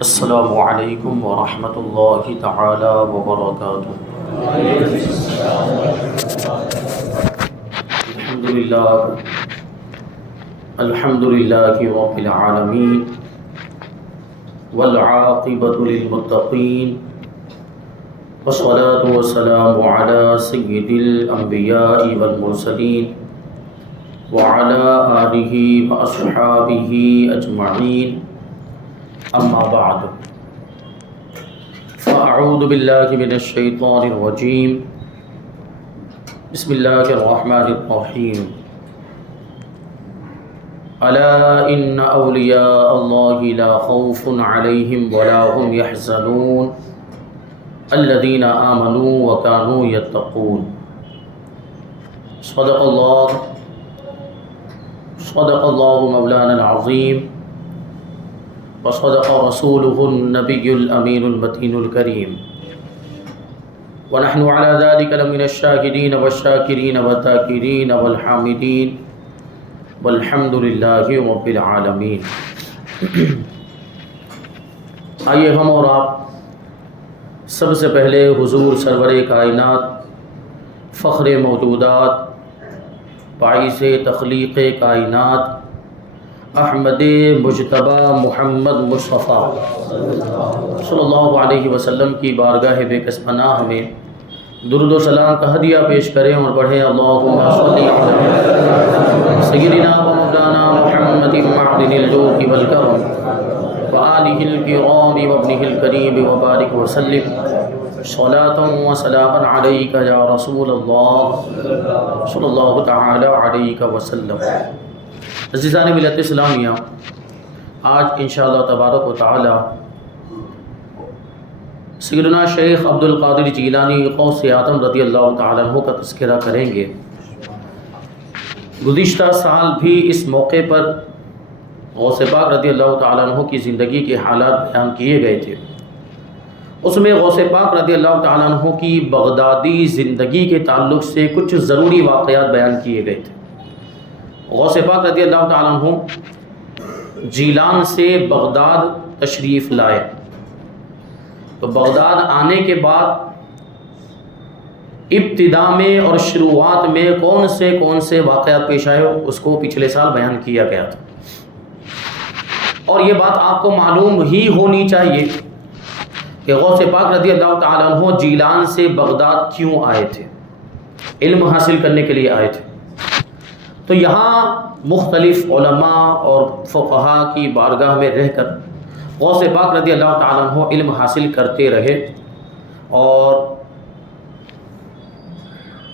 السلام علیکم ورحمۃ اللہ تعالی وبرکاتہ۔ الحمد للہ رب العالمین والعاقبۃ للمتقین والصلاة والسلام علی سید الانبیاء والمرسلین وعلی آلہ واصحابہ اجمعین، اما بعد فاعوذ باللہ من الشیطان الرجیم، بسم اللہ الرحمن الرحیم۔ الا ان اولیاء اللہ لا خوف علیہم ولا هم يحزنون الذین آمنوا وكانوا يتقون۔ صدق اللہ مولانا العظیم وصدق رسوله النبی الامین المتین الکریم، ونحن على ذلك لمن الشاهدین والشاکرین والذاکرین والحامدین والحمد للہ رب العالمین۔ آئیے ہم اور آپ سب سے پہلے حضور سرور کائنات، فخر موجودات، باعث تخلیق کائنات، احمد مجتبی محمد مصطفیٰ صلی اللہ علیہ وسلم کی بارگاہ بے کس پناہ میں درود و سلام کا ہدیہ پیش کریں اور پڑھیں اللہم صلی علی سیدنا و مولانا محمد معدن الجود والکرم وآلہ الکرام وابنہ الکریم وبارک وسلم صلاۃ و سلام علیک یا رسول اللہ صلی اللہ تعالی علیہ وسلم۔ عزیزان ملت اسلامیہ، آج انشاءاللہ تبارک و تعالی سیدنا شیخ عبد القادر جیلانی غوث اعظم رضی اللہ تعالیٰ عنہ کا تذکرہ کریں گے۔ گزشتہ سال بھی اس موقع پر غوث پاک رضی اللہ تعالیٰ عنہ کی زندگی کے حالات بیان کیے گئے تھے۔ اس میں غوث پاک رضی اللہ تعالیٰ عنہ کی بغدادی زندگی کے تعلق سے کچھ ضروری واقعات بیان کیے گئے تھے۔ غوث پاک رضی اللہ تعالیٰ عنہ جیلان سے بغداد تشریف لائے، تو بغداد آنے کے بعد ابتدا میں اور شروعات میں کون سے واقعات پیش آئے اس کو پچھلے سال بیان کیا گیا تھا، اور یہ بات آپ کو معلوم ہی ہونی چاہیے کہ غوث پاک رضی اللہ تعالیٰ عنہ جیلان سے بغداد کیوں آئے تھے؟ علم حاصل کرنے کے لیے آئے تھے۔ تو یہاں مختلف علماء اور فقہاء کی بارگاہ میں رہ کر غوث پاک رضی اللہ تعالیٰ عنہ علم حاصل کرتے رہے، اور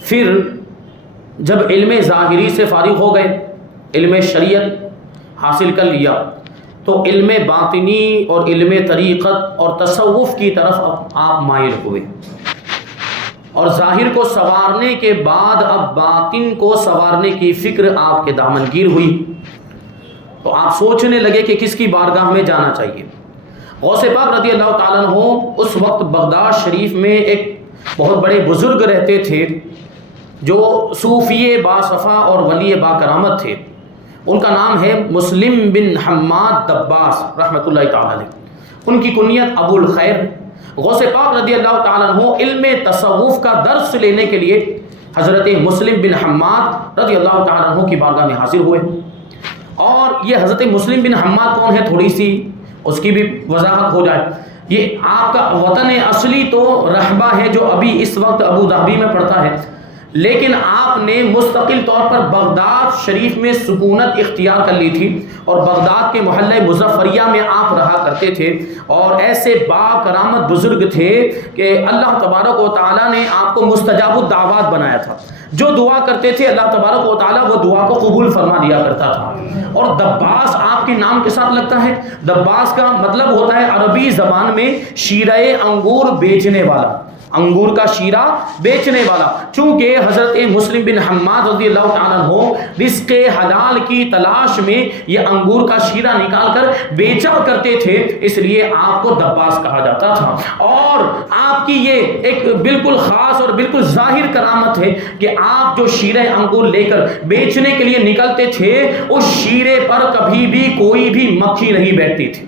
پھر جب علم ظاہری سے فارغ ہو گئے، علم شریعت حاصل کر لیا، تو علم باطنی اور علم طریقت اور تصوف کی طرف آپ مائل ہوئے، اور ظاہر کو سنوارنے کے بعد اب باطن کو سنوارنے کی فکر آپ کے دامنگیر ہوئی، تو آپ سوچنے لگے کہ کس کی بارگاہ میں جانا چاہیے۔ غوث پاک رضی اللہ تعالیٰ عنہ اس وقت بغداد شریف میں ایک بہت بڑے بزرگ رہتے تھے جو صوفی باصفا اور ولی با کرامت تھے۔ ان کا نام ہے مسلم بن حماد دباس رحمۃ اللہ تعالیٰ علیہ، ان کی کنیت ابو الخیر۔ غوث پاک رضی اللہ تعالیٰ عنہ علم تصوف کا درس لینے کے لیے حضرت مسلم بن حماد رضی اللہ تعالیٰ عنہ کی بارگاہ میں حاضر ہوئے، اور یہ حضرت مسلم بن حماد کون ہے تھوڑی سی اس کی بھی وضاحت ہو جائے۔ یہ آپ کا وطن اصلی تو رحبہ ہے جو ابھی اس وقت ابو ظہبی میں پڑتا ہے، لیکن آپ نے مستقل طور پر بغداد شریف میں سکونت اختیار کر لی تھی، اور بغداد کے محلہ مظفریہ میں آپ رہا کرتے تھے، اور ایسے با کرامت بزرگ تھے کہ اللہ تبارک و تعالیٰ نے آپ کو مستجاب الدعوات بنایا تھا۔ جو دعا کرتے تھے اللہ تبارک و تعالیٰ وہ دعا کو قبول فرما دیا کرتا تھا۔ اور دباس آپ کے نام کے ساتھ لگتا ہے۔ دباس کا مطلب ہوتا ہے عربی زبان میں شیرہ انگور بیچنے والا، انگور کا شیرہ بیچنے والا۔ چونکہ حضرت مسلم بن حماد رضی اللہ تعالیٰ عنہ رزق حلال کی تلاش میں یہ انگور کا شیرہ نکال کر بیچا کرتے تھے، اس لیے آپ کو دباس کہا جاتا تھا۔ اور آپ کی یہ ایک بالکل خاص اور بالکل ظاہر کرامت ہے کہ آپ جو شیرہ انگور لے کر بیچنے کے لیے نکلتے تھے، اس شیرے پر کبھی بھی کوئی بھی مکھی نہیں بیٹھتی تھی۔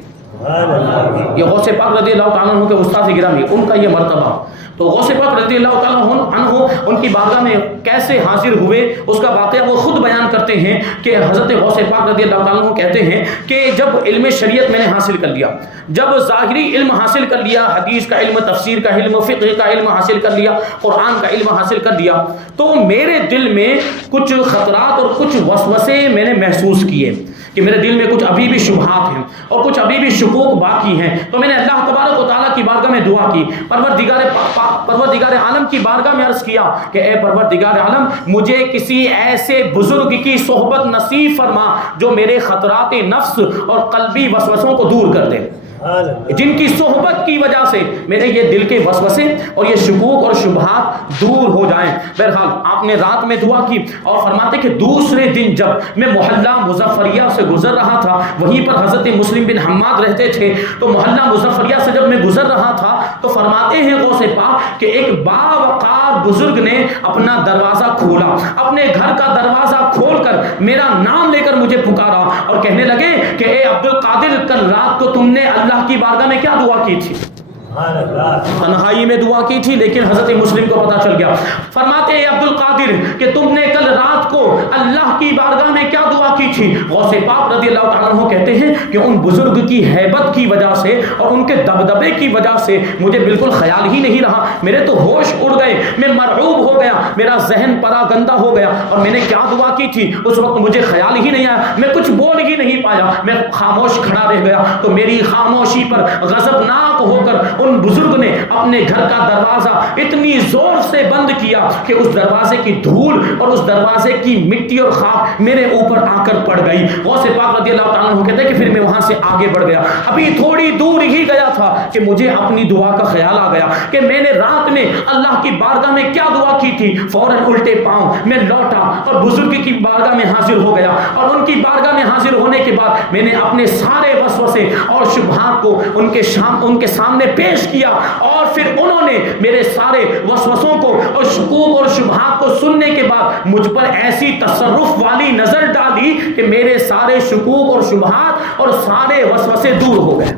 یہ غوث پاک رضی اللہ تعالیٰ عنہ کے استاد گرامی ان کا یہ مرتبہ. تو غوث پاک رضی اللہ تعالیٰ عنہ ان کی بارگاہ میں کیسے حاضر ہوئے اس کا واقعہ وہ خود بیان کرتے ہیں کہ حضرت غوث پاک رضی اللہ تعالیٰ عنہ کہتے ہیں کہ جب علم شریعت میں نے حاصل کر لیا، جب ظاہری علم حاصل کر لیا، حدیث کا علم، تفسیر کا علم، فقہ کا علم حاصل کر لیا، قرآن کا علم حاصل کر لیا، تو میرے دل میں کچھ خطرات اور کچھ وسوسے میں نے محسوس کیے کہ میرے دل میں کچھ ابھی بھی شبہات ہیں اور کچھ ابھی بھی شکوک باقی ہیں. تو میں نے اللہ تبارک و تعالیٰ کی بارگاہ میں دعا کی، پروردگار عالم کی بارگاہ میں عرض کیا کہ اے پروردگار عالم، مجھے کسی ایسے بزرگ کی صحبت نصیب فرما جو میرے خطرات نفس اور قلبی وسوسوں کو دور کر دے، جن کی صحبت کی وجہ سے میرے یہ دل کے وسوسے اور یہ شکوک اور شبہات دور ہو جائیں. بہرحال آپ نے رات میں دعا کی اور فرماتے کہ دوسرے دن جب میں محلہ مظفریہ سے گزر رہا تھا، وہیں پر حضرت مسلم بن حماد رہتے تھے، تو محلہ مظفریہ سے جب میں گزر رہا تھا تو فرماتے ہیں غوث پاک کہ ایک باوقار بزرگ نے اپنا دروازہ کھولا، اپنے گھر کا دروازہ کھول کر میرا نام لے کر مجھے پکارا اور کہنے لگے کہ اے عبد القادر، کل رات کو تم نے اللہ کی بارگاہ میں کیا دعا کی تھی؟ تنہائی میں دعا کی تھی، لیکن حضرت مسلم کو پتا چل گیا. فرماتے ہیں عبد القادر کہ تم نے کل رات کو اللہ کی بارگاہ میں کیا دعا کی تھی؟ غوث پاک رضی اللہ تعالیٰ عنہ کہتے ہیں کہ ان بزرگ کی ہیبت کی وجہ سے اور ان کے دبدبے کی وجہ سے مجھے بالکل خیال ہی نہیں رہا، میرے تو ہوش اڑ گئے، میں مرعوب ہو گیا، میرا ذہن پراگندہ ہو گیا اور میں نے کیا دعا کی تھی اس وقت مجھے خیال ہی نہیں آیا، میں کچھ بول ہی نہیں پایا، میں خاموش کھڑا رہ گیا. تو میری خاموشی پر غضبناک ہو کر ان بزرگ نے اپنے گھر کا دروازہ اتنی زور سے بند کیا کہ اس دروازے کی دھول اور اس دروازے کی مٹی اور خاک میرے اوپر آ کر پڑ گئی. غوث پاک رضی اللہ تعالیٰ عنہ کہتے ہیں کہ پھر میں وہاں سے آگے بڑھ گیا، ابھی تھوڑی دور ہی گیا تھا کہ مجھے اپنی دعا کا خیال آ گیا کہ میں نے رات میں اللہ کی بارگاہ میں کیا دعا کی تھی. فوراً الٹے پاؤں میں لوٹا اور بزرگ کی بارگاہ میں حاضر ہو گیا اور ان کی بارگاہ میں حاضر ہونے کے بعد میں نے اپنے سارے وسوسے اور شبہات کو ان کے سامنے پیش کیا اور پھر انہوں نے میرے سارے وسوسوں کو اور شکوک اور شبہات کو سننے کے بعد مجھ پر ایسی تصرف والی نظر ڈالی کہ میرے سارے شکوک اور شبہات اور سارے وسوسے دور ہو گئے.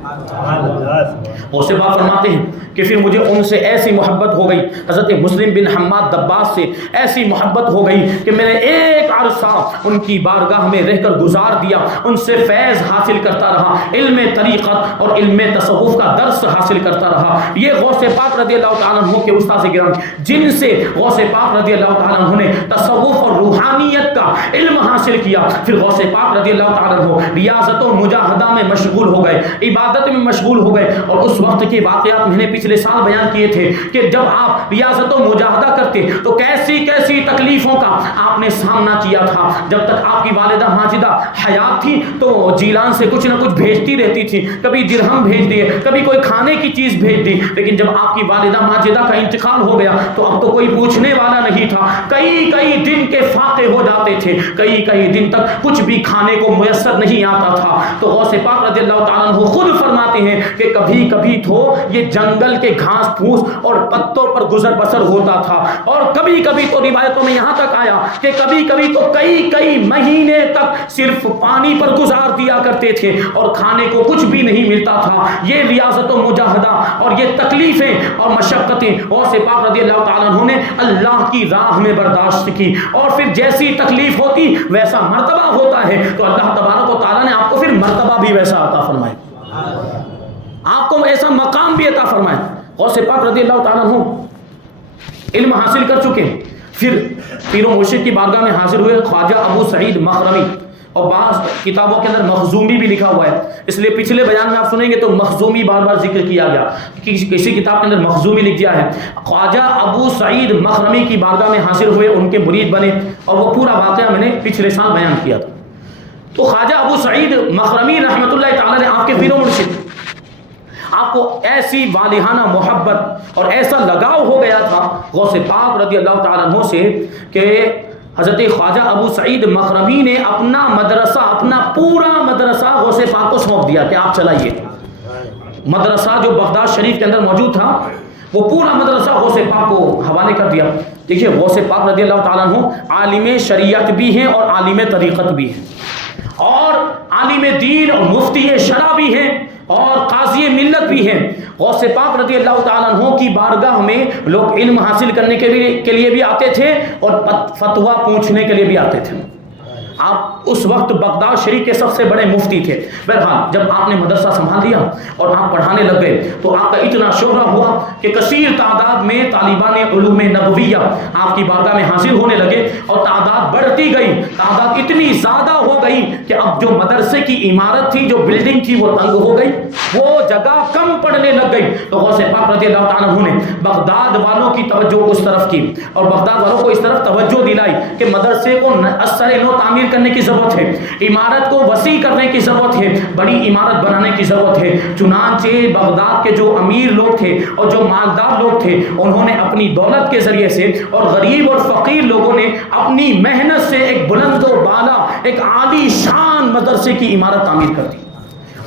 غوث پاک فرماتے ہیں کہ پھر مجھے ان سے ایسی محبت ہو گئی، حضرت مسلم بن حماد دباس سے ایسی محبت ہو گئی کہ میں نے ایک عرصہ ان کی بارگاہ میں رہ کر گزار دیا، ان سے فیض حاصل کرتا رہا، علم طریقت اور علم تصوف کا درس حاصل کرتا رہا. یہ غوث پاک رضی اللہ تعالیٰ عنہ کے استاد گرامی جن سے غوث پاک رضی اللہ تعالیٰ عنہ نے تصوف اور روحانیت کا علم حاصل کیا. پھر غوث پاک رضی اللہ تعالیٰ عنہ ریاضت و مجاہدہ میں مشغول ہو گئے، عبادت میں مشغول ہو گئے. اور اس وقت کے واقعات میں نے پچھلے سال بیان کیے تھے کہ جب آپ ریاضت و مجاہدہ کرتے تو کیسی کیسی تکلیفوں کا آپ نے سامنا کیا تھا. جب تک آپ کی والدہ ماجدہ حیات تھی تو جیلان سے کچھ نہ کچھ بھیجتی رہتی تھی، کبھی درہم بھیج دیے، کبھی کوئی کھانے کی چیز بھیج دی. لیکن جب آپ کی والدہ ماجدہ کا انتقال ہو گیا تو اب تو کوئی پوچھنے والا نہیں تھا. کئی دن کے فاقے ہو جاتے تھے، کئی دن تک کچھ بھی کھانے کو میسر نہیں آتا تھا. تو غوث پاک رضی اللہ تعالیٰ عنہ خود فرماتے ہیں کہ کبھی تو یہ جنگل کے گھاس پھوس اور پتوں پر گزر بسر ہوتا تھا، اور کبھی تو روایتوں میں یہاں تک آیا کہ کبھی تو کئی مہینے تک صرف پانی پر گزار دیا کرتے تھے اور کھانے کو کچھ بھی نہیں ملتا تھا. یہ ریاضت و مجاہدہ اور یہ تکلیفیں اور مشقتیں غوث پاک رضی اللہ تعالیٰ عنہ نے اللہ کی راہ میں برداشت کی، اور پھر جیسی تکلیف ہوتی ویسا مرتبہ ہوتا ہے تو اللہ تبارک و تعالیٰ نے آپ کو پھر مرتبہ بھی ویسا عطا فرمائے، آپ کو ایسا مقام بھی عطا فرمائے. غوث پاک رضی اللہ تعالیٰ عنہ علم حاصل کر چکے، پھر پیر و مرشد کی بارگاہ میں حاضر ہوئے خواجہ ابو سعید مخرمی، اور بعض کتابوں کے اندر مخزومی بھی لکھا ہوا ہے، اس لیے پچھلے بیان میں آپ سنیں گے تو مخزومی بار بار ذکر کیا گیا، کسی کتاب کے اندر مخزومی لکھ دیا ہے. خواجہ ابو سعید مخرمی کی بارگاہ میں حاضر ہوئے، ان کے مرید بنے، اور وہ پورا واقعہ میں نے پچھلے سال بیان کیا تھا. تو خواجہ ابو سعید مخرمی رحمۃ اللہ تعالیٰ نے آپ کے پیر و مرشد آپ کو ایسی والہانہ محبت اور ایسا لگاؤ ہو گیا تھا غوث پاک رضی اللہ تعالیٰ عنہ سے کہ حضرت خواجہ ابو سعید مخرمی نے اپنا مدرسہ، اپنا پورا مدرسہ غوث پاک کو سونپ دیا کہ آپ چلائیے. مدرسہ جو بغداد شریف کے اندر موجود تھا وہ پورا مدرسہ غوث پاک کو حوالے کر دیا. دیکھیے غوث پاک رضی اللہ تعالیٰ عنہ عالم شریعت بھی ہیں اور عالم طریقت بھی ہیں، اور عالم دین اور مفتی شرع بھی ہیں، اور قاضی ملت فضیلت بھی ہے۔ غوث پاک رضی اللہ تعالیٰ عنہ کی بارگاہ میں لوگ علم حاصل کرنے کے لیے بھی آتے تھے اور فتویٰ پوچھنے کے لیے بھی آتے تھے۔ آپ اس وقت بغداد شریف کے سب سے بڑے مفتی تھے۔ بہرحال جب آپ نے مدرسہ سنبھال لیا اور آپ پڑھانے لگ گئے تو آپ کا اتنا شہرہ ہوا کہ کثیر تعداد میں طالبان علوم نبویہ آپ کی بارگاہ میں حاصل ہونے لگے اور تعداد بڑھتی گئی، تعداد اتنی زیادہ ہو گئی کہ اب جو مدرسے کی عمارت تھی، جو بلڈنگ تھی، وہ تنگ ہو گئی، وہ جگہ کم پڑنے لگ گئی۔ تو غوث پاک رضی اللہ تعالیٰ عنہ نے بغداد والوں کی توجہ اس طرف کی اور بغداد والوں کو اس طرف توجہ دلائی کہ مدرسے کو اثر نو تعمیر کرنے کی ضرورت ہے، عمارت کو وسیع کرنے کی ضرورت ہے، بڑی عمارت بنانے کی ضرورت ہے۔ چنانچہ بغداد کے جو امیر لوگ تھے اور جو مالدار لوگ تھے، انہوں نے اپنی دولت کے ذریعے سے اور غریب اور فقیر لوگوں نے اپنی محنت سے ایک بلند و بالا، ایک عالی شان مدرسے کی عمارت تعمیر کر دی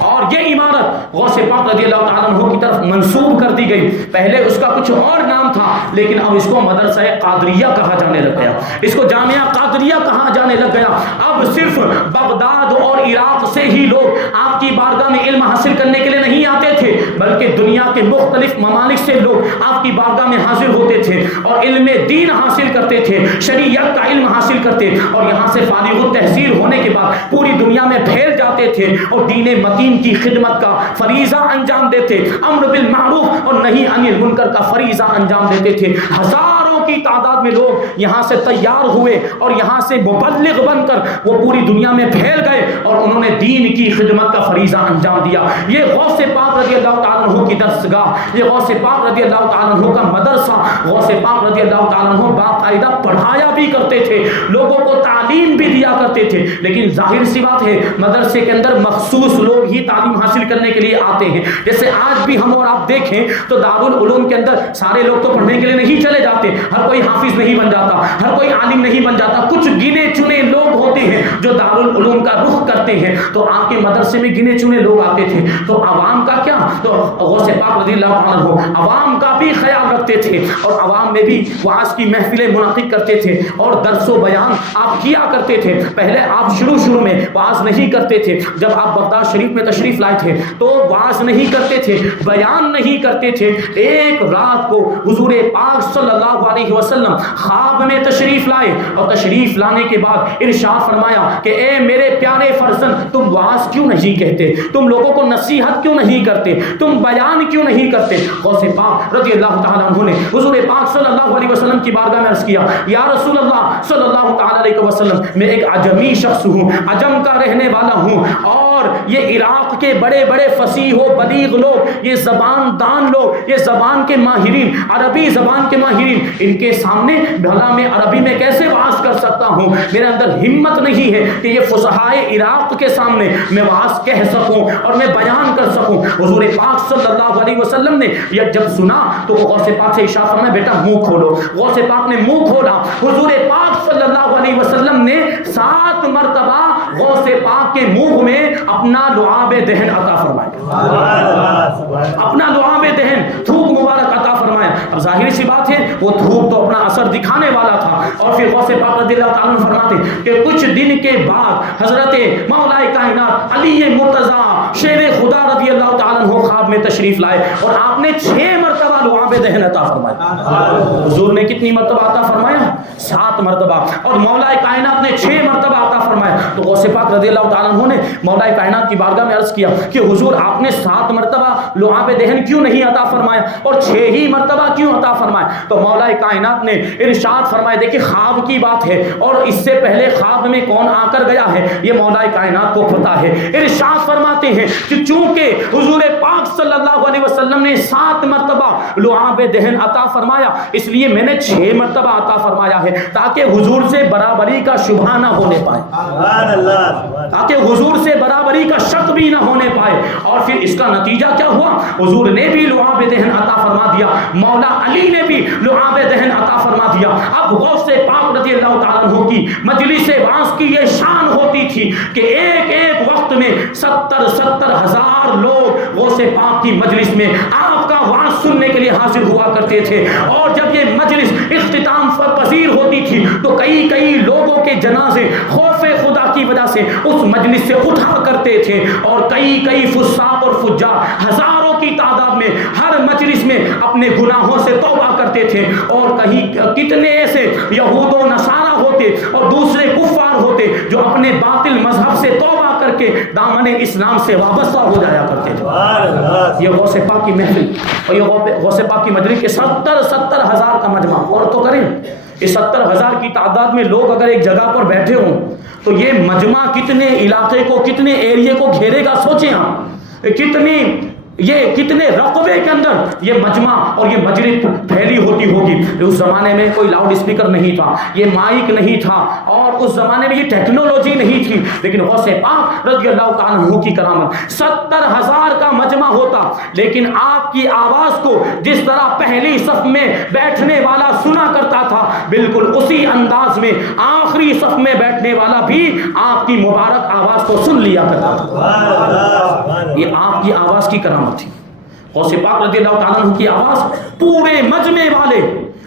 اور یہ عمارت غوث پاک رضی اللہ تعالیٰ عنہ کی طرف منسوب کر دی گئی۔ پہلے اس کا کچھ اور نام تھا لیکن اب اس کو مدرسہ قادریہ کہا جانے لگ گیا، اس کو جامعہ قادریہ کہا جانے لگ گیا۔ اب صرف بغداد اور عراق سے ہی لوگ آپ کی بارگاہ میں علم حاصل کرنے کے لیے نہیں آتے تھے، بلکہ دنیا کے مختلف ممالک سے لوگ آپ کی بارگاہ میں حاضر ہوتے تھے اور علم دین حاصل کرتے تھے، شریعت کا علم حاصل کرتے اور یہاں سے فارغ التحصیل ہونے کے بعد پوری دنیا میں پھیل جاتے تھے اور دین متین کی خدمت کا فریضہ انجام دیتے، امر بالمعروف اور نہی عن المنکر کا فریضہ انجام دیتے تھے۔ ہزاروں کی تعداد میں لوگ یہاں سے تیار ہوئے اور یہاں سے مبلغ بن کر وہ پوری دنیا میں پھیل گئے اور انہوں نے دین کی خدمت کا فریضہ انجام دیا۔ یہ غوث پاک رضی اللہ تعالیٰ عنہ کی درسگاہ، یہ غوث پاک رضی اللہ تعالیٰ عنہ کا مدرسہ، غوث پاک رضی اللہ تعالیٰ عنہ باقاعدہ پڑھایا بھی کرتے تھے، لوگوں کو تعلیم بھی دیا کرتے تھے۔ لیکن ظاہر سی بات ہے مدرسے کے اندر مخصوص لوگ ہی تعلیم حاصل کرنے کے لیے آتے ہیں۔ جیسے آج بھی ہم اور آپ دیکھیں تو دارالعلوم کے اندر سارے لوگ تو پڑھنے کے لیے نہیں چلے جاتے، ہر کوئی حافظ نہیں بن جاتا، ہر کوئی عالم نہیں بن جاتا، کچھ گنے چنے لوگ ہوتے ہیں جو دارالعلوم کا رخ کرتے ہیں۔ تو آپ کے مدرسے میں گنے چنے لوگ آتے تھے، تو عوام کا کیا؟ تو غوث پاک رضی اللہ عنہ عوام کا بھی خیال رکھتے تھے اور عوام میں بھی وعظ کی محفلیں منعقد کرتے تھے اور درس و بیان آپ کیا کرتے تھے۔ پہلے آپ شروع میں وعظ نہیں کرتے تھے، جب آپ بغداد شریف میں تشریف لائے تھے تو وعظ نہیں کرتے تھے، بیان نہیں کرتے تھے۔ ایک رات کو حضور پاک صلی اللہ علیہ وسلم خواب میں تشریف لائے اور تشریف لانے کے بعد ارشاد فرمایا کہ اے میرے پیارے فرزند، تم وعظ کیوں نہیں کہتے؟ تم لوگوں کو نصیحت کیوں نہیں کرتے؟ تم بیان کیوں نہیں کرتے؟ غوث پاک رضی اللہ تعالیٰ عنہ نے حضور پاک صلی اللہ علیہ وسلم کی بارگاہ میں عرض کیا، یا رسول اللہ صلی اللہ تعالیٰ علیہ وسلم، میں ایک عجمی شخص ہوں، عجم کا رہنے والا ہوں اور یہ عراق کے بڑے بڑے فصیح و بلیغ لوگ، یہ زبان دان لوگ، یہ زبان کے ماہرین، عربی زبان کے ماہرین، ان کے سامنے بھلا میں عربی میں کیسے وعظ کر سکتا ہوں؟ میرے اندر ہمت نہیں ہے کہ یہ فصحائے عراق کے سامنے میں وعظ کہہ سکوں اور میں بیان کر سکوں۔ حضور پاک صلی اللہ علیہ وسلم نے یہ جب سنا تو وہ غوث پاک سے ارشاد فرمایا، بیٹا منہ کھولو۔ غوث پاک نے منہ کھولا، حضور پاک صلی اللہ علیہ وسلم نے 7 مرتبہ غوث پاک کے منہ میں اپنا لعاب دہن عطا فرمایا، اپنا لعاب دہن، تھوک مبارک عطا فرمایا۔ اب ظاہر سی بات ہے وہ تھوک تو اپنا اثر دکھانے والا تھا اور پھر غوث پاک رضی اللہ تعالیٰ عنہ فرماتے کہ کچھ دن کے بعد حضرت مولا کائنات علی مرتضی شیر خدا رضی اللہ تعالیٰ عنہ خواب میں تشریف لائے اور آپ نے 6 مرتبہ لعاب دہن عطا فرمایا۔ حضور نے کتنی مرتبہ عطا فرمایا؟ 7 مرتبہ، اور مولا کائنات نے 6 مرتبہ عطا فرمایا۔ تو غوث پاک رضی اللہ تعالیٰ عنہ نے مولا کائنات کی بارگاہ میں عرض کیا کہ حضور آپ نے 7 مرتبہ لعاب دہن کیوں نہیں عطا فرمایا اور 6 ہی مرتبہ کیوں عطا فرمایا؟ تو مولا کائنات نے ارشاد فرمایا، دیکھیں خواب کی بات ہے اور اس سے پہلے خواب میں کون آ کر گیا ہے یہ مولا کائنات کو پتا ہے۔ ارشاد فرماتے ہیں کہ چونکہ حضور پاک صلی اللہ علیہ وسلم نے 7 مرتبہ لعاب دہن عطا فرمایا، اس لیے میں نے 6 مرتبہ عطا فرمایا ہے تاکہ حضور سے برابری کا شبہ نہ ہونے پائے، تاکہ حضور سے برابری کا شک بھی نہ ہونے پائے۔ اور پھر اس کا نتیجہ کیا ہوا؟ حضور نے بھی لعاب دہن عطا فرما دیا، مولا علی نے بھی لعاب دہن عطا فرما دیا۔ اب غوث پاک رضی اللہ تعالیٰ عنہ کی مجلس وعظ کی یہ شان ہوتی تھی کہ ایک ایک وقت میں 70 ہزار لوگ غوث پاک کی مجلس میں آپ کا وعظ سننے کے لیے حاضر ہوا کرتے تھے، اور جب یہ مجلس اختتام پذیر ہوتی تھی تو کئی لوگوں کے جنازے خوف خدا کی وجہ سے اس مجلس سے اٹھا کرتے تھے، اور کئی فساق اور فجار ہزاروں کی تعداد میں ہر مجلس میں اپنے گناہوں سے توبہ کرتے تھے، اور کہیں کتنے ایسے یہود و نصارہ ہوتے اور دوسرے کفار ہوتے جو اپنے باطل مذہب سے توبہ کر کے دامن اسلام سے وابستہ ہو جایا کرتے تھے۔ یہ غوث پاک کی محفل اور یہ غوث پاک کی مجلس کے 70 ہزار کا مجمع، اور تو کریں اس 70,000 کی تعداد میں لوگ اگر ایک جگہ پر بیٹھے ہوں تو یہ مجمع کتنے علاقے کو، کتنے ایریے کو گھیرے گا، سوچیں آپ کتنے رقبے کے اندر یہ مجمع اور یہ مجلس پھیلی ہوتی ہوگی۔ اس زمانے میں کوئی لاؤڈ اسپیکر نہیں تھا، یہ مائک نہیں تھا، اور اس زمانے میں یہ ٹیکنالوجی نہیں تھی، لیکن غوث پاک رضی اللہ تعالیٰ عنہ کی کرامت 70,000 کا مجمع ہوتا، لیکن آپ کی آواز کو جس طرح پہلی صف میں بیٹھنے والا سنا کرتا تھا، بالکل اسی انداز میں آخری صف میں بیٹھنے والا بھی آپ کی مبارک آواز کو سن لیا کرتا تھا۔ یہ آپ کی آواز کی کرامت تھی۔ غوث پاک رضی اللہ تعالیٰ عنہ کی آواز پورے مجمع والے،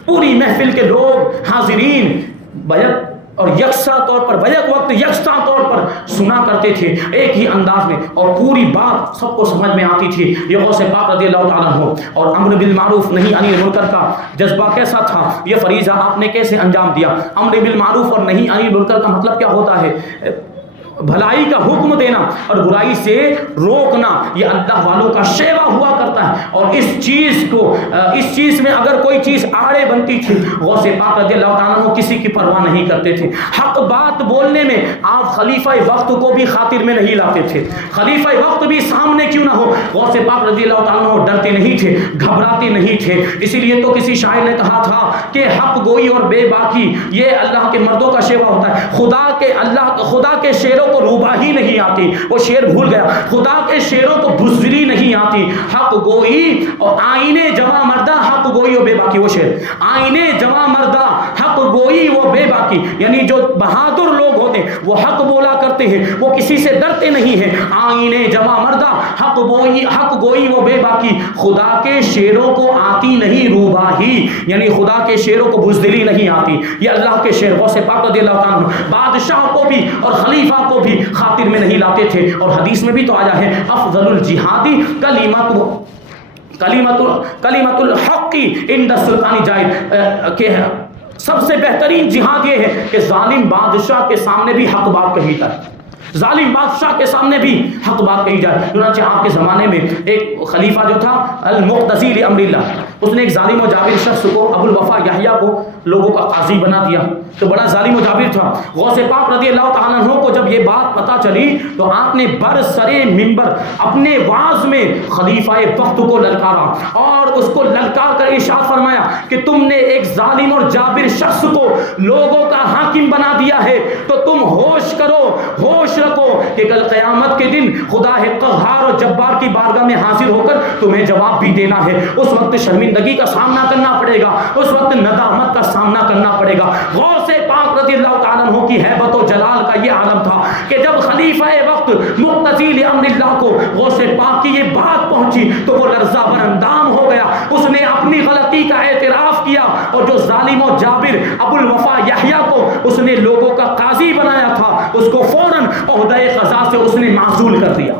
پوری محفل کے لوگ حاضرین بیک اور یکساں طور پر بیک وقت یکساں طور پر سنا کرتے تھے ایک ہی انداز میں، اور پوری بات سب کو سمجھ میں آتی تھی۔ یہ غوث پاک رضی اللہ تعالیٰ عنہ اور امر بالمعروف نہی عن المنکر کا جذبہ کیسا تھا، یہ فریضہ آپ نے کیسے انجام دیا۔ امر بالمعروف اور نہی عن المنکر کا مطلب کیا ہوتا ہے؟ بھلائی کا حکم دینا اور برائی سے روکنا، یہ اللہ والوں کا شیوا ہوا کرتا ہے۔ اور اس چیز میں اگر کوئی چیز آڑے بنتی تھی، غوث پاک رضی اللہ تعالیٰ عنہ کسی کی پرواہ نہیں کرتے تھے۔ حق بات بولنے میں آپ خلیفہ وقت کو بھی خاطر میں نہیں لاتے تھے، خلیفہ وقت بھی سامنے کیوں نہ ہو، غوث پاک رضی اللہ تعالیٰ عنہ ڈرتے نہیں تھے، گھبراتے نہیں تھے۔ اسی لیے تو کسی شاعر نے کہا تھا کہ حق گوئی اور بے باکی یہ اللہ کے مردوں کا شیوا ہوتا ہے، خدا کے شیروں کو روباہی نہیں آتی، وہ شعر بھول گیا، خدا کے شیروں کو بزدلی نہیں آتی۔ حق گوئی اور آئینے جواں مردہ، حق گوئی و بے باکی، وہ شعر آئینے جواں مردہ حق گوئی و بے باکی، یعنی جو بہادر لوگ ہوتے ہیں وہ حق بولا کرتے ہیں، وہ کسی سے ڈرتے نہیں ہیں۔ آئینے جواں مردہ حق گوئی و بے باکی، خدا کے شیروں کو آتی نہیں روباہی، یعنی خدا کے شیروں کو بزدلی نہیں آتی۔ یہ اللہ کے شعر غوث پاک رضی اللہ تعالیٰ عنہ بادشاہ کو بھی اور خلیفہ کو بھی خاطر میں نہیں لاتے تھے۔ اور حدیث میں بھی تو آیا ہے افضل الجہادی کلمت الحق عند السلطان جائز، کہ سب سے بہترین جہاد یہ ہے کہ ظالم بادشاہ کے سامنے بھی حق بات کہی جائے، ظالم بادشاہ کے سامنے بھی حق بات کہی جائے۔ چنانچہ آپ کے زمانے میں ایک خلیفہ جو تھا المقتضی لامر اللہ، اس نے ایک ظالم و جابر شخص کو ابو الوفا یحییٰ کو لوگوں کا قاضی بنا دیا، تو بڑا ظالم و جابر تھا۔ غوث پاک رضی اللہ تعالیٰ عنہ کو جب یہ بات پتہ چلی تو آپ نے برسرے منبر اپنے واعظ میں خلیفہ وقت کو للکارا، اور اس کو للکار کر ارشاد فرمایا کہ تم نے ایک ظالم اور جابر شخص کو لوگوں کا حاکم بنا دیا ہے، تو تم ہوش کرو، ہوش رکھو کہ کل قیامت کے دن خدا قہار اور جبار کی بارگاہ میں حاضر ہو کر تمہیں جواب بھی دینا ہے۔ اس وقت شرمندگی کا سامنا کرنا پڑے گا، اس وقت ندامت کا سامنا کرنا پڑے گا۔ غوث پاک رضی اللہ تعالیٰ عنہ کی ہیبت و جلال کا یہ عالم تھا کہ جب خلیفہ وقت مقتضی لامر اللہ کو غوث پاک کی یہ بات پہنچی تو وہ لرزہ بر اندام ہو گیا، اس نے اپنی غلطی کا اعتراف کیا، اور جو ظالم و جابر ابو الوفا یحییٰ کو اس نے لوگوں کا قاضی بنایا تھا، اس کو فوراً عہدہ قضا سے اس نے معزول کر دیا۔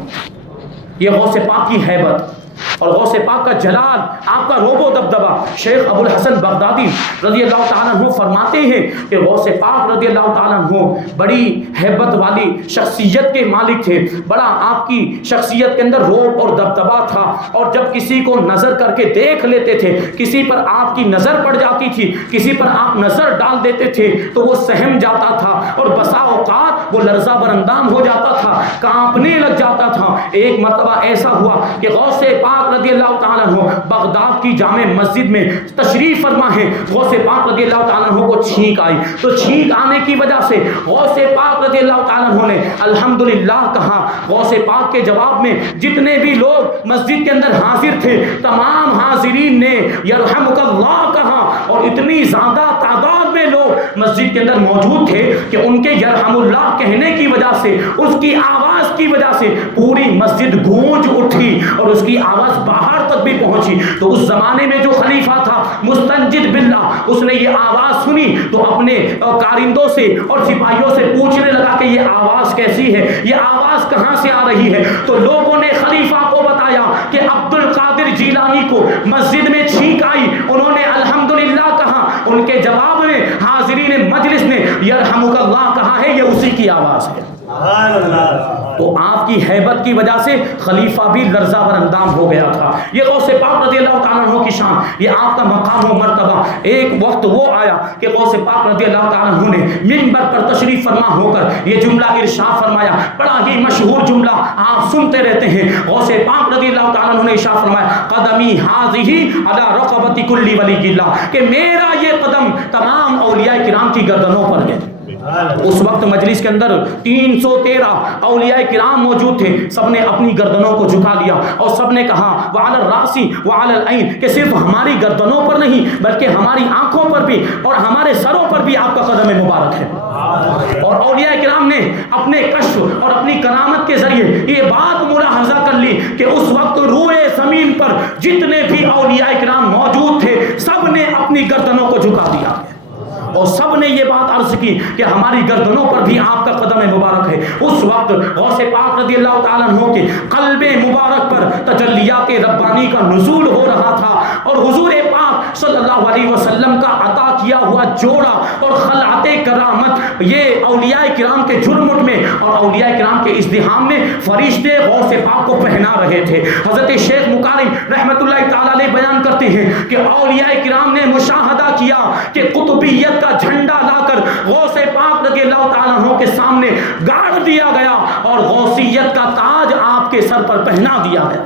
یہ غوث پاک کی ہیبت اور غوث پاک کا جلال، آپ کا روب و دبدبہ۔ شیخ ابو الحسن بغدادی رضی اللہ تعالیٰ عنہ فرماتے ہیں کہ غوث پاک رضی اللہ تعالیٰ عنہ بڑی ہیبت والی شخصیت کے مالک تھے، بڑا آپ کی شخصیت کے اندر روب اور دبدبہ تھا، اور جب کسی کو نظر کر کے دیکھ لیتے تھے، کسی پر آپ کی نظر پڑ جاتی تھی، کسی پر آپ نظر ڈال دیتے تھے تو وہ سہم جاتا تھا، اور بسا اوقات وہ لرزہ بر اندام ہو جاتا تھا، کانپنے لگ جاتا تھا۔ ایک مرتبہ ایسا ہوا کہ غوث پاک رضی اللہ تعالیٰ عنہ بغداد کی جامع مسجد میں تشریف فرما ہے، غوث پاک رضی اللہ تعالیٰ عنہ کو چھینک آئی، تو چھینک آنے کی وجہ سے غوث پاک رضی اللہ تعالیٰ عنہ نے الحمدللہ کہا۔ غوث پاک کے جواب میں جتنے بھی لوگ مسجد کے اندر حاضر تھے تمام حاضرین نے یرحمک اللہ کہا، اور اتنی زیادہ تعداد میں لوگ مسجد کے اندر موجود تھے کہ ان کے یرحم اللہ کہنے کی وجہ سے، اس کی آواز کی وجہ سے پوری مسجد گونج اٹھی اور اس کی آواز باہر تک بھی پہنچی۔ تو اس زمانے میں جو خلیفہ تھا مستنجد باللہ، اس نے یہ آواز سنی تو اپنے کارندوں سے اور سپاہیوں سے پوچھنے لگا کہ یہ آواز کیسی ہے، یہ آواز کہاں سے آ رہی ہے؟ تو لوگوں نے خلیفہ کو بتایا فرمایا کہ عبد القادر جیلانی کو مسجد میں چھینک آئی، انہوں نے الحمدللہ کہا، ان کے جواب میں حاضرین مجلس نے یرحمک اللہ کہا ہے، یہ اسی کی آواز ہے۔ تو آپ کی ہیبت کی وجہ سے خلیفہ بھی لرزہ بر اندام ہو گیا تھا۔ یہ غوث پاک رضی اللہ تعالیٰ عنہ کی شان، یہ آپ کا مقام و مرتبہ۔ ایک وقت وہ آیا کہ غوث پاک رضی اللہ تعالیٰ عنہ نے منبر پر تشریف فرما ہو کر یہ جملہ ارشاد فرمایا، بڑا ہی مشہور جملہ آپ سنتے رہتے ہیں۔ غوث پاک رضی اللہ تعالیٰ عنہ نے ارشاد فرمایا، قدمی ھذہ علی رقبۃ کل ولی اللہ، کہ میرا یہ قدم تمام اولیاء کرام کی گردنوں پر ہے۔ اس وقت مجلس کے اندر 313 اولیاء کرام موجود تھے، سب نے اپنی گردنوں کو جھکا لیا اور سب نے کہا وعلی الراس وعلی العین، کہ صرف ہماری گردنوں پر نہیں بلکہ ہماری آنکھوں پر بھی اور ہمارے سروں پر بھی آپ کا قدم مبارک ہے۔ اور اولیاء کرام نے اپنے کشف اور اپنی کرامت کے ذریعے یہ بات ملاحظہ کر لی کہ اس وقت روئے زمین پر جتنے بھی اولیاء کرام موجود تھے سب نے اپنی گردنوں کو جھکا دیا اور سب نے یہ بات عرض کی کہ ہماری گردنوں پر بھی آپ کا قدم مبارک ہے۔ اس وقت غوث پاک رضی اللہ تعالیٰ عنہ کے قلب مبارک پر تجلیات ربانی کا نزول ہو رہا تھا اور حضور پاک صلی اللہ علیہ وسلم کا عطا کیا ہوا جوڑا اور خلعت کرامت یہ اولیاء کرام کے جھرمٹ میں اور اولیاء کرام کے ازدحام میں فرشتے غوث پاک کو پہنا رہے تھے۔ حضرت شیخ مکارم رحمۃ اللہ تعالیٰ علیہ بیان کرتے ہیں کہ اولیاء کرام نے مشاہدہ کیا کہ قطبیت کا جھنڈا لا کر غوث پاک رضی اللہ تعالیٰ عنہ کے سامنے گاڑ دیا گیا اور غوثیت کا تاج آپ کے سر پر پہنا دیا گیا۔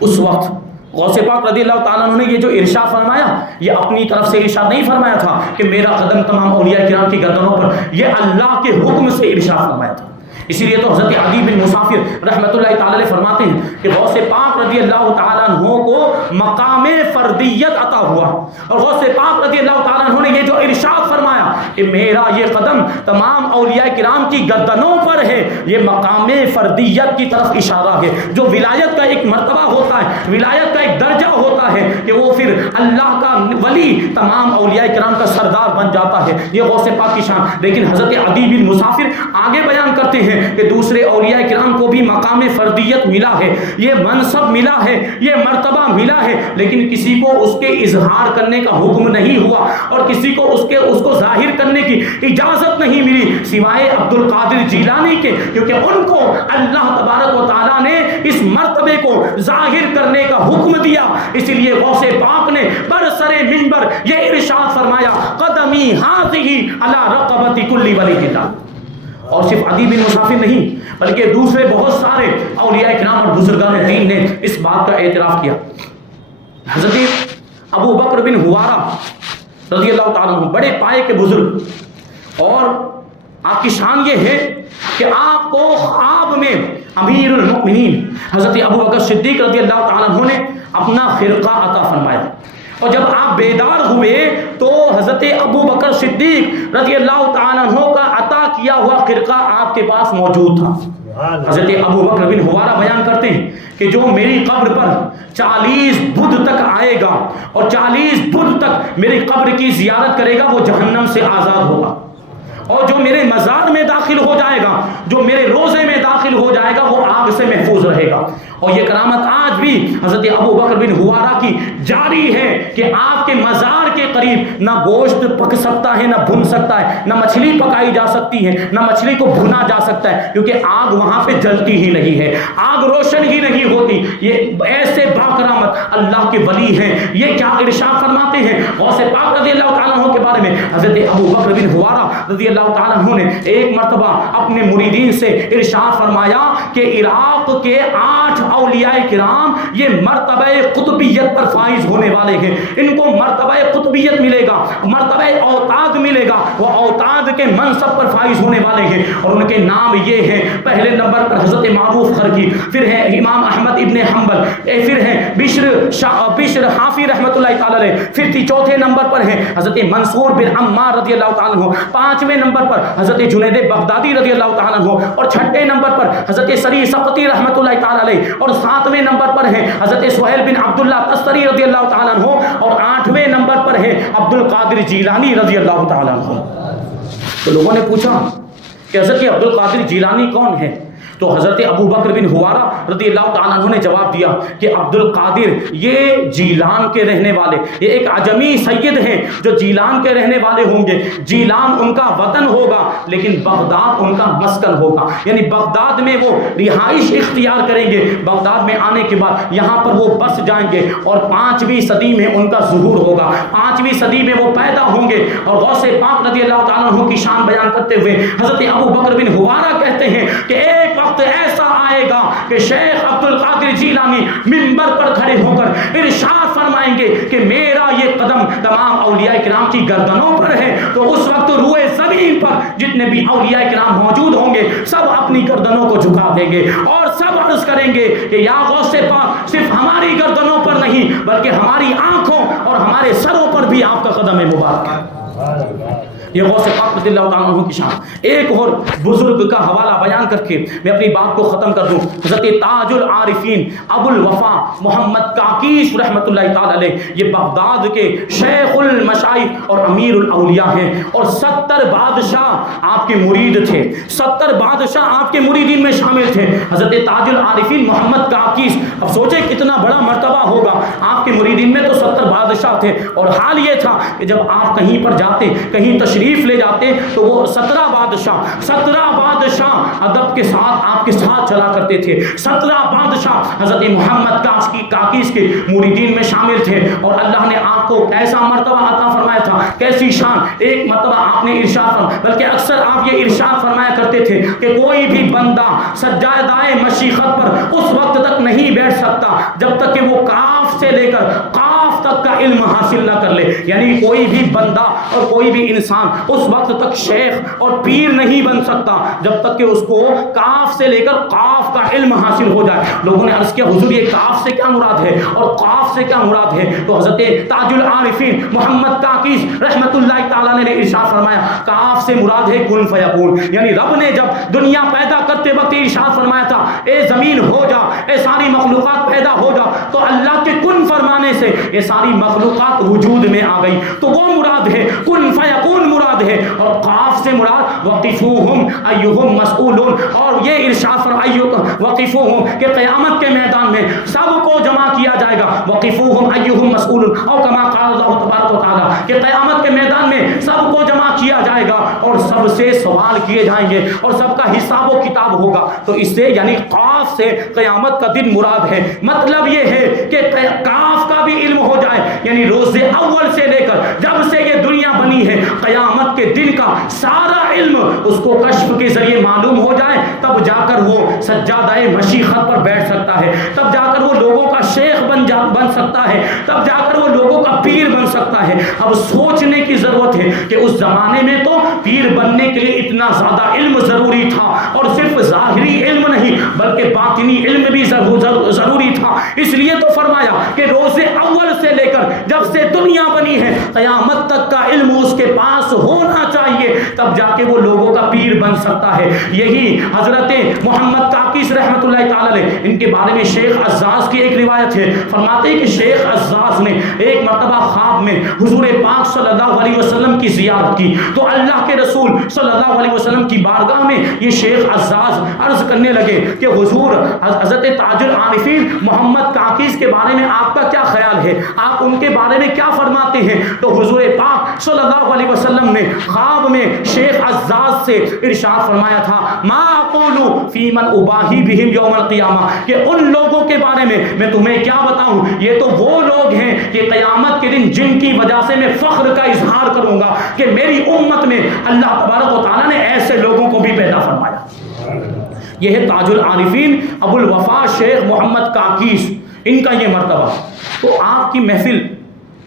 اس وقت غوث پاک رضی اللہ تعالیٰ عنہ نے یہ جو ارشاد فرمایا یہ اپنی طرف سے ارشاد نہیں فرمایا تھا کہ میرا قدم تمام اولیاء کرام کی گردنوں پر، یہ اللہ کے حکم سے ارشاد فرمایا تھا۔ اسی لیے تو حضرت عدی بن مسافر رحمۃ اللہ تعالی علیہ فرماتے ہیں کہ غوث پاک رضی اللہ تعالیٰ عنہ کو مقام فردیت عطا ہوا اور غوث پاک رضی اللہ تعالیٰ عنہ نے یہ جو ارشاد فرمایا کہ میرا یہ قدم تمام اولیاء کرام کی گردنوں پر ہے، یہ مقام فردیت کی طرف اشارہ ہے۔ جو ولایت کا ایک مرتبہ ہوتا ہے، ولایت کا ایک درجہ ہوتا ہے کہ وہ پھر اللہ کا ولی تمام اولیاء کرام کا سردار بن جاتا ہے، یہ غوث پاک کی شان۔ لیکن حضرت عدی بن مسافر آگے بیان کرتے ہیں کہ دوسرے اولیاء کرام کو بھی مقام فردیت ملا ہے، یہ منصب ملا ہے، یہ مرتبہ ملا ہے، لیکن کسی کو اس کے اظہار کرنے کا حکم نہیں ہوا اور کسی کو اس کو ظاہر کرنے کی اجازت نہیں ملی سوائے عبد القادر جیلانی کے، کیونکہ ان کو اللہ تبارک و تعالیٰ نے اس مرتبے کو ظاہر کرنے کا حکم دیا۔ اسی لیے غوث پاک نے برسر منبر یہ ارشاد فرمایا، قدمی ھذہ علی رقبۃ کل ولی اللہ۔ اور صرف عدی بن مسافر نہیں بلکہ دوسرے بہت سارے اولیاء کرام اور بزرگان دین نے اس بات کا اعتراف کیا۔ حضرت ابو بکر بن حوارہ رضی اللہ تعالیٰ عنہ بڑے پائے کے بزرگ، اور آپ کی شان یہ ہے کہ آپ کو خواب میں امیر المؤمنین حضرت ابو بکر صدیق رضی اللہ تعالیٰ عنہ نے اپنا خرقہ عطا فرمایا، اور جب آپ بیدار ہوئے تو حضرت ابو بکر صدیق رضی اللہ تعالیٰ عنہ کا عطا کیا ہوا خرقہ آپ کے پاس موجود تھا۔ حضرت ابو بکر بن حوارہ بیان کرتے ہیں کہ جو میری قبر پر 40 بدھ تک آئے گا اور 40 بدھ تک میری قبر کی زیارت کرے گا وہ جہنم سے آزاد ہوگا، اور جو میرے مزار میں داخل ہو جائے گا، جو میرے روزے میں داخل ہو جائے گا وہ آگ سے محفوظ رہے گا۔ اور یہ کرامت آج بھی حضرت ابو بکر بن حوارہ کی جاری ہے کہ آپ کے مزار کے قریب نہ گوشت پک سکتا ہے، نہ بھن سکتا ہے، نہ مچھلی پکائی جا سکتی ہے، نہ مچھلی کو بھنا جا سکتا ہے، کیونکہ آگ وہاں پہ جلتی ہی نہیں ہے، آگ روشن ہی نہیں ہوتی۔ یہ ایسے باکرامت اللہ کے ولی ہیں۔ یہ کیا ارشاد فرماتے ہیں غوث پاک رضی اللہ تعالیٰ عنہ کے بارے میں؟ حضرت ابو بکر بن حوارہ رضی اللہ تعالیٰ عنہ نے ایک مرتبہ اپنے مریدین سے ارشاد فرمایا کہ عراق کے 8 اولیاء کرام یہ مرتبہ قطبیت پر فائز ہونے والے ہیں، ان کو مرتبہ قطبیت ملے گا، مرتبہ اوتاد ملے گا، وہ اوتاد کے منصب پر فائز ہونے والے ہیں، اور ان کے نام یہ ہیں۔ پہلے نمبر پر حضرت معروف خرقی، پھر ہے امام احمد ابن حنبل، پھر ہے بشر حافی رحمۃ اللہ تعالی علیہ، پھر چوتھے نمبر پر ہے حضرت منصور بن عمار رضی اللہ تعالیٰ عنہ، 5ویں نمبر پر حضرت جنید بغدادی رضی اللہ تعالیٰ عنہ، اور 6 نمبر پر حضرت سری سقطی رحمۃ اللہ تعالی علیہ، اور 7ویں نمبر پر ہے حضرت سہیل بن عبداللہ تستری رضی اللہ تعالیٰ عنہ، اور 8ویں نمبر پر ہے عبد القادر جیلانی رضی اللہ تعالیٰ عنہ۔ تو لوگوں نے پوچھا کہ حضرت عبد القادر جیلانی کون ہے؟ تو حضرت ابو بکر بن حوارہ رضی اللہ تعالیٰ عنہ نے جواب دیا کہ عبد القادر یہ جیلان کے رہنے والے، یہ ایک عجمی سید ہیں جو جیلان کے رہنے والے ہوں گے، جیلان ان کا وطن ہوگا لیکن بغداد ان کا مسکن ہوگا، یعنی بغداد میں وہ رہائش اختیار کریں گے، بغداد میں آنے کے بعد یہاں پر وہ بس جائیں گے اور 5ویں صدی میں ان کا ظہور ہوگا، 5ویں صدی میں وہ پیدا ہوں گے۔ اور غوث پاک رضی اللہ تعالیٰ عنہ کی شان بیان کرتے ہوئے حضرت ابو بکر بن حوارہ کہتے ہیں کہ ایک وقت ایسا آئے گا کہ شیخ عبد القادر جیلانی منبر پر کھڑے ہو کر ارشاد فرمائیں گے کہ میرا یہ قدم تمام اولیاء کرام کی گردنوں پر ہے، تو اس وقت روئے زمین پر جتنے بھی اولیاء کرام موجود ہوں گے سب اپنی گردنوں کو جھکا دیں گے اور سب عرض کریں گے کہ یا غوث پاک صرف ہماری گردنوں پر نہیں بلکہ ہماری آنکھوں اور ہمارے سروں پر بھی آپ کا قدم مبارک ہے۔ یہ غوث پاک رضی اللہ تعالیٰ عنہ کی شان۔ ایک اور بزرگ کا حوالہ بیان کر کے میں اپنی بات کو ختم کر دوں، حضرت تاج العارفین ابو الوفا محمد کاکیس رحمۃ اللہ تعالیٰ علیہ، یہ بغداد کے شیخ المشائخ اور امیر الاولیاء ہیں، اور 70 بادشاہ آپ کے مرید تھے، 70 بادشاہ آپ کے مریدین میں شامل تھے۔ حضرت تاج العارفین محمد کاکیس، اب سوچیں کتنا بڑا مرتبہ ہوگا، آپ کے مریدین میں تو 70 بادشاہ تھے، اور حال یہ تھا کہ جب آپ کہیں پر جاتے، کہیں تشریف لے جاتے تو وہ 17 بادشاہ ادب کے ساتھ آپ کے ساتھ چلا کرتے تھے، 17 بادشاہ حضرت محمد کاکیس کے مریدین میں شامل تھے، اور اللہ نے آپ کو کیسا مرتبہ عطا فرمایا تھا، کیسی شان۔ ایک مرتبہ آپ نے ارشاد فرمایا، بلکہ اکثر آپ یہ ارشاد فرمایا کرتے تھے کہ کوئی بھی بندہ سجادہ مشیخت پر اس وقت تک نہیں بیٹھ سکتا جب تک کہ وہ کاف سے لے کر قاف تک کا علم حاصل نہ کر لے، یعنی کوئی بھی بندہ اور کوئی بھی انسان اس وقت تک شیخ اور پیر نہیں بن سکتا جب تک کہ اس کو کاف سے لے کر قاف کا علم حاصل ہو جائے۔ لوگوں نے عرض کیا حضور یہ کاف سے کیا مراد ہے اور قاف سے کیا مراد ہے؟ تو حضرت تاج العارفین محمد کاکیس رحمت اللہ تعالیٰ نے ارشاد فرمایا کاف سے مراد ہے کن فیکون، یعنی رب نے جب دنیا پیدا کرتے وقت ارشاد فرمایا تھا اے زمین ہو جا، اے ساری مخلوقات پیدا ہو جا، تو اللہ کے کن فرمانے سے یہ ساری مخلوقات وجود میں آ گئی، تو وہ مراد ہے کن فیکون مراد ہے، اور قاف سے مراد وقفوہم ایہم مسئولون، اور یہ ارشاد فرمایا وقفوہم کہ قیامت کے میدان میں سب کو جمع کیا جائے گا، وقفوہم ایہم مسئولون، اور کما قال اللہ تبارک و تعالی کہ قیامت کے میدان میں سب کو جمع کیا جائے گا اور سب سے سوال کیے جائیں گے اور سب کا حساب و کتاب ہوگا۔ تو اس سے یعنی قاف سے قیامت کا دن مراد ہے، مطلب یہ ہے کہ کاف کا بھی علم ہو جائے، یعنی روز اول سے لے کر جب سے یہ دنیا بنی ہے قیامت کے دن کا سارا علم اس کو کشف کے ذریعے معلوم ہو جائے، تب جا کر وہ سجادہ مشیخت پر بیٹھ سکتا ہے، تب جا کر وہ لوگوں کا شیخ بن سکتا ہے، تب جا کر وہ لوگوں کا پیر بن سکتا ہے۔ اب سوچنے کی ضرورت ہے کہ اس زمانے میں تو پیر بننے کے لیے اتنا زیادہ علم ضروری تھا، اور صرف ظاہری علم نہیں بلکہ باطنی علم بھی ضروری تھا، اس لیے تو فرمایا کہ روز اول سے لے کر جب سے دنیا بنی ہے قیامت تک کا علم اس کے پاس ہونا چاہیے، تب جا کے وہ لوگوں کا پیر بن سکتا ہے۔ یہی حضرت محمد کاکیس رحمت اللہ تعالی علیہ، ان کے بارے میں شیخ عزاز کی ایک روایت ہے، فرماتے ہیں کہ شیخ عزاز نے ایک مرتبہ خواب میں حضور پاک صلی اللہ علیہ وسلم کی زیارت کی، تو اللہ کے رسول صلی اللہ علیہ وسلم کی بارگاہ میں یہ شیخ عزاز عرض کرنے لگے کہ حضور حضرت تاج العارفین محمد کاکیس کے بارے میں آپ کا کیا خیال ہے، آپ ان کے بارے میں کیا فرماتے ہیں؟ تو حضور پاک صلی اللہ علیہ وسلم نے خواب میں شیخ عزاز سے ارشاد فرمایا تھا ما اقول فی من اباہی بہم یوم القیامہ، کہ ان لوگوں کے بارے میں تمہیں کیا بتاؤں، یہ تو وہ لوگ ہیں کہ قیامت کے دن جن کی وجہ سے میں فخر کا اظہار کروں گا کہ میری امت میں اللہ تبارک و تعالیٰ نے ایسے لوگوں کو بھی پیدا فرمایا۔ یہ ہے تاج العارفین ابو الوفا شیخ محمد کاکیس، ان کا یہ مرتبہ۔ تو آپ کی محفل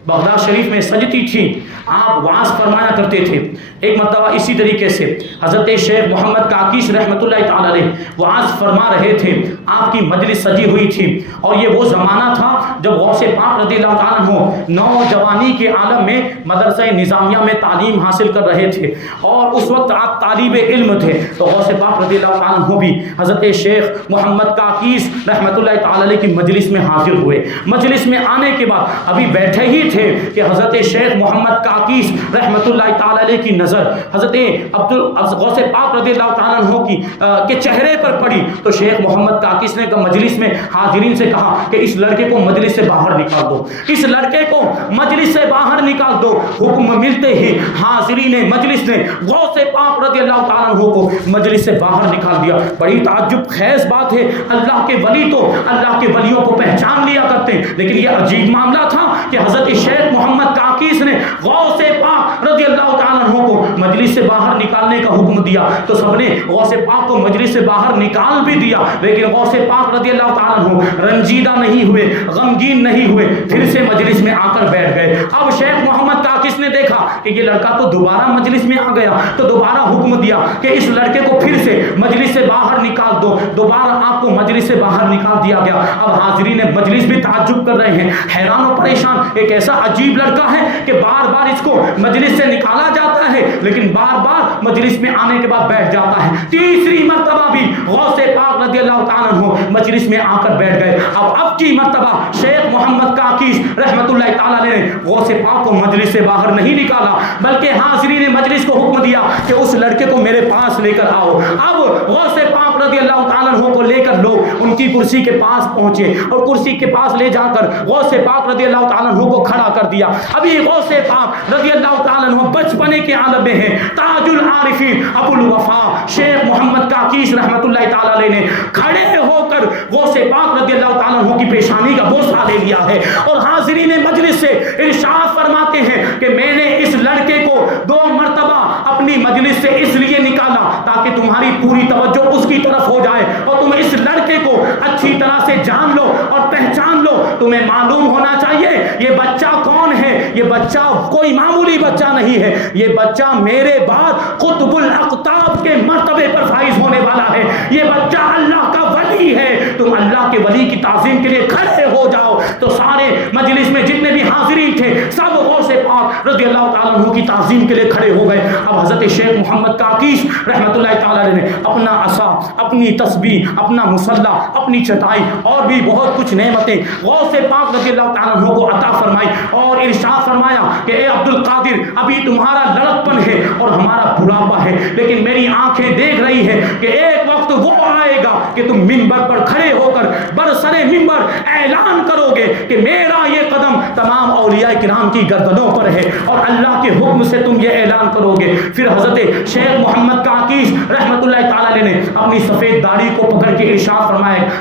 بغداد شریف میں سجتی تھی، آپ وعظ فرمایا کرتے تھے۔ ایک مرتبہ اسی طریقے سے حضرت شیخ محمد کاکیس رحمت اللہ تعالی علیہ وعظ فرما رہے تھے، آپ کی مجلس سجی ہوئی تھی، اور یہ وہ زمانہ تھا جب غوث پاک رضی اللہ تعالیٰ عنہ نوجوانی کے عالم میں مدرسہ نظامیہ میں تعلیم حاصل کر رہے تھے، اور اس وقت آپ طالب علم تھے، تو غوث پاک رضی اللہ تعالیٰ عنہ بھی حضرت شیخ محمد کاکیس رحمت اللہ تعالی علیہ کی مجلس میں حاضر ہوئے۔ مجلس میں آنے کے بعد ابھی بیٹھے ہی تھے کہ حضرت شیخ محمد کاکیس رحمۃ اللہ تعالی علیہ کی نظر حضرت غوث پاک رضی اللہ تعالیٰ عنہ کے چہرے پر پڑی تو شیخ محمد کاکیس نے مجلس میں حاضرین سے کہا کہ اس لڑکے کو مجلس سے باہر نکال دو، اس لڑکے کو مجلس سے باہر نکال دو۔ حکم ملتے ہی حاضرین مجلس نے غوث پاک رضی اللہ تعالیٰ عنہ کو مجلس سے باہر نکال دیا۔ بڑی تعجب خیز بات ہے، اللہ کے ولی تو اللہ کے ولیوں کو پہچان لیا کرتے ہیں، لیکن یہ عجیب معاملہ تھا کہ حضرت شیخ محمد کاکیس نے غوث پاک رضی اللہ تعالیٰ عنہ کو مجلس سے باہر نکالنے کا حکم دیا تو سب نے غوث پاک کو مجلس سے باہر نکال بھی دیا، لیکن غوث پاک رضی اللہ تعالیٰ عنہ رنجیدہ نہیں ہوئے، غمگین نہیں ہوئے، پھر سے مجلس میں آ کر بیٹھ گئے۔ اب شیخ محمد کاکیس نے دیکھا کہ یہ لڑکا تو دوبارہ مجلس میں آ گیا تو دوبارہ حکم دیا کہ اس لڑکے کو پھر سے مجلس سے باہر نکال دو۔ دوبارہ آپ کو مجلس سے باہر نکال دیا گیا۔ اب حاضرین مجلس بھی تعجب کر رہے ہیں، حیران و پریشان، ایک ایسا عجیب لڑکا ہے کہ بار بار اس کو مجلس سے نکالا جاتا ہے لیکن بار بار مجلس میں آنے کے بعد بیٹھ جاتا ہے۔ تیسری مرتبہ بھی غوث پاک رضی اللہ تعالیٰ عنہ مجلس میں آ کر بیٹھ گئے۔ اب کی مرتبہ شیخ محمد کاکیس رحمۃ اللہ تعالیٰ نے غوث پاک کو مجلس سے باہر نہیں نکالا بلکہ حاضرین مجلس کو حکم دیا کہ اس لڑکے کو میرے پاس لے کر آؤ۔ اب غوث پاک رضی اللہ تعالیٰ عنہ کو لے کر لوگ ان کی کرسی کے پاس پہنچے اور کرسی کے پاس لے جا کر غوث پاک رضی اللہ تعالیٰ عنہ کو کھڑا کر دیا۔ ابھی غوث پاک رضی اللہ تعالیٰ عنہ بچپنے کے عالم میں ہیں۔ تاج العارفین ابو الوفا شیخ محمد کاکیس رحمۃ اللہ تعالیٰ علیہ نے کھڑے ہو کر غوث پاک رضی اللہ تعالیٰ عنہ کی پیشانی کا بوسہ لے لیا ہے اور حاضرین مجلس سے ارشاد فرماتے ہیں کہ میں نے اس لڑکے کو 2 مرتبہ اپنی مجلس سے اس لیے نکالا تاکہ تمہاری پوری توجہ اس کی طرف ہو جائے اور تم اس لڑکے کو اچھی طرح سے جان لو اور پہچان لو۔ تمہیں معلوم ہونا چاہیے یہ بچہ کون ہے، یہ بچہ کوئی معمولی بچہ نہیں ہے، یہ بچہ میرے بعد قطب الاقطاب کے مرتبے پر فائز ہونے والا ہے، یہ بچہ اللہ کا ولی ہے۔ تم اللہ کے ولی کی تعظیم کے لیے کھڑے ہو جاؤ۔ تو سارے مجلس میں جتنے بھی حاضرین تھے سب غوث پاک رضی اللہ تعالیٰ عنہ کی تعظیم کے لیے کھڑے ہو گئے۔ اب حضرت شیخ محمد کاکیس رحمۃ اللہ تعالیٰ علیہ نے اپنا عصا، اپنی تسبیح، اپنا مصلح، اپنی چٹائی اور بھی بہت کچھ نعمتیں غوث پاک رضی اللہ تعالیٰ عنہ کو عطا فرمائی اور ارشاد فرمایا کہ اے عبد القادر ابھی تمہارا لڑکپن ہے اور ہمارا بڑھاپا ہے، لیکن میری آنکھیں دیکھ رہی ہے کہ ایک وقت وہ آئے گا کہ تم منبر پر کھڑے ہو کر برسر منبر اعلان کرو گے کہ میرا یہ قدم تمام اولیاء کرام کی گردنوں پر ہے اور اللہ کے حکم سے تم یہ اعلان کرو گے۔ پھر حضرت شیخ محمد کاکیس رحمۃ اللہ تعالیٰ علیہ نے اپنی سفید داڑھی کو پکڑ کے ارشاد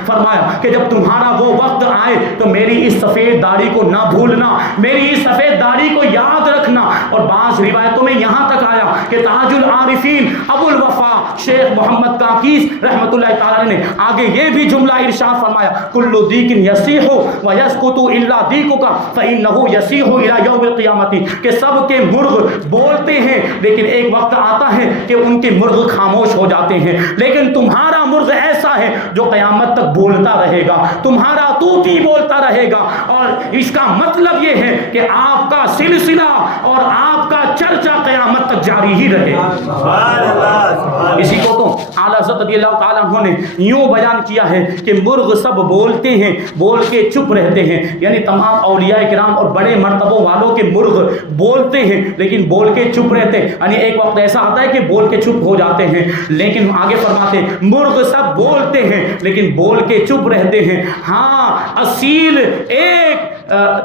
فرمایا کہ جب تمہارا وہ وقت آئے تو میری اس سفید داڑھی کو نہ بھولنا، میری اس سفید داڑھی کو یاد رکھنا۔ اور بعض روایتوں میں یہاں تک آیا کہ تاج العارفین ابو الوفا شیخ محمد کاکیس رحمۃ اللہ تعالیٰ نے آگے یہ بھی جملہ ارشاد فرمایا کل دیک یسیح ویسقط الا دیکک فانہ یسیح الی یوم القیامت، کہ سب کے مرغ بولتے ہیں لیکن ایک وقت آتا ہے کہ ان کے مرغ خاموش ہو جاتے ہیں، لیکن تمہارا مرغ ایسا ہے جو قیامت تک بولتا رہے گا، تمہارا طوطی بولتا رہے گا۔ اور اس کا مطلب یہ ہے کہ آپ کا سلسلہ اور آپ کا چرچا قیامت تک جاری ہی رہے گا۔ اسی کو تو اعلیٰ حضرت رضی اللہ تعالیٰ عنہ نے یوں بیان کیا ہے کہ مرغ سب بولتے ہیں، بول کے چپ رہتے ہیں، یعنی تمام اولیاء کرام اور بڑے مرتبوں والوں کے مرغ بولتے ہیں لیکن بول کے چپ رہتے ہیں، یعنی ایک وقت ایسا آتا ہے کہ بول کے چپ ہو جاتے ہیں، لیکن آگے فرماتے ہیں مرغ سب بولتے ہیں لیکن بول کے چپ رہتے ہیں، ہاں اصیل ایک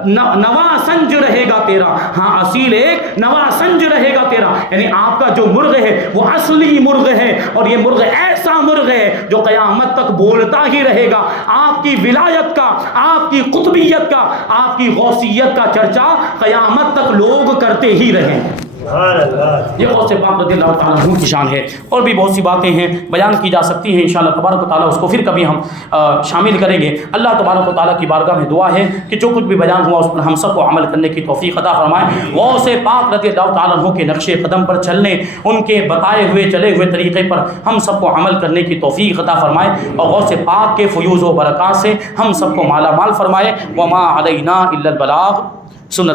نوا سنج رہے گا تیرا، ہاں اصیل ایک نوا سنج رہے گا تیرا، یعنی آپ کا جو مرغ ہے وہ اصلی مرغ ہے اور یہ مرغ ایسا مرغ ہے جو قیامت تک بولتا ہی رہے گا۔ آپ کی ولایت کا، آپ کی قطبیت کا، آپ کی غوثیت کا چرچا قیامت تک لوگ کرتے ہی رہیں۔ یہ غوث پاک رضی اللہ تعالیٰ عنہ کی شان ہے، اور بھی بہت سی باتیں ہیں بیان کی جا سکتی ہیں، انشاءاللہ تبارک و تعالیٰ اس کو پھر کبھی ہم شامل کریں گے۔ اللہ تبارک و تعالیٰ کی بارگاہ میں دعا ہے کہ جو کچھ بھی بیان ہوا اس پر ہم سب کو عمل کرنے کی توفیق عطا فرمائے، غوث پاک رضی اللہ تعالیٰ عنہ کے نقش قدم پر چلنے، ان کے بتائے ہوئے چلے ہوئے طریقے پر ہم سب کو عمل کرنے کی توفیق عطا فرمائے، اور غوث پاک کے فیوز و برکات سے ہم سب کو مالا مال فرمائے۔ وما علینا الا البلاغ۔